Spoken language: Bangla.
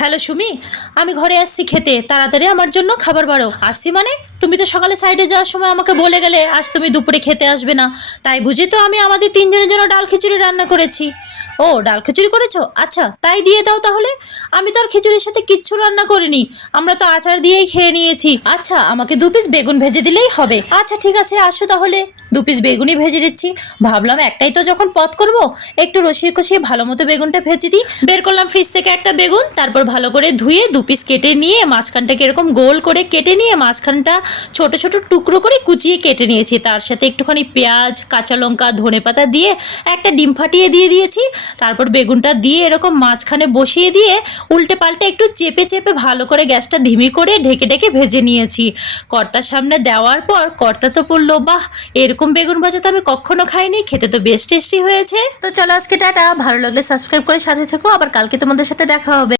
হ্যালো সুমি, আমি ঘরে আসছি খেতে, তাড়াতাড়ি আমার জন্য খাবার বাড়ো। আসছি মানে? তুমি তো সকালে সাইডে যাওয়ার সময় আমাকে বলে গেলে আজ তুমি দুপুরে খেতে আসবে না, তাই বুঝি তো আমি আমাদের তিনজনের জন্য ডাল খিচুড়ি রান্না করেছি। ও, ডাল খিচুড়ি করেছো? আচ্ছা, তাই দিয়ে দাও তাহলে। আমি তো আর খিচুড়ির সাথে কিচ্ছু রান্না করিনি, আমরা তো আচার দিয়েই খেয়ে নিয়েছি। আচ্ছা, আমাকে 2 পিস বেগুন ভেজে দিলেই হবে। আচ্ছা ঠিক আছে, আসো তাহলে 2 পিস বেগুনই ভেজে দিচ্ছি। ভাবলাম একটাই তো যখন পদ করব, একটু রসিয়ে কষিয়ে ভালো মতো বেগুনটা ভেজে দিই। বের করলাম ফ্রিজ থেকে একটা বেগুন, তারপর ভালো করে ধুয়ে 2 পিস কেটে নিয়ে মাঝখানটাকে এরকম গোল করে কেটে নিয়ে মাঝখানটা ছোট ছোট টুকরো করে কুচিয়ে কেটে নিয়েছি। তার সাথে একটুখানি পেঁয়াজ, কাঁচা লঙ্কা, ধনেপাতা দিয়ে একটা ডিম ফাটিয়ে দিয়ে দিয়েছি। তারপর বেগুনটা দিয়ে এরকম মাঝখানে বসিয়ে দিয়ে উল্টে পাল্টে একটু চেপে চেপে ভালো করে গ্যাসটা ধিমি করে ঢেকে ঢেকে ভেজে নিয়েছি। কর্তার সামনে দেওয়ার পর কর্তা তো বললো, বাহ, এরকম বেগুন ভাজা তো আমি কখনো খাইনি, খেতে তো বেশ টেস্টি হয়েছে। তো চলো আজকে টাটা, ভালো লাগলে সাবস্ক্রাইব করে সাথে থেকো, আবার কালকে তোমাদের সাথে দেখা হবে।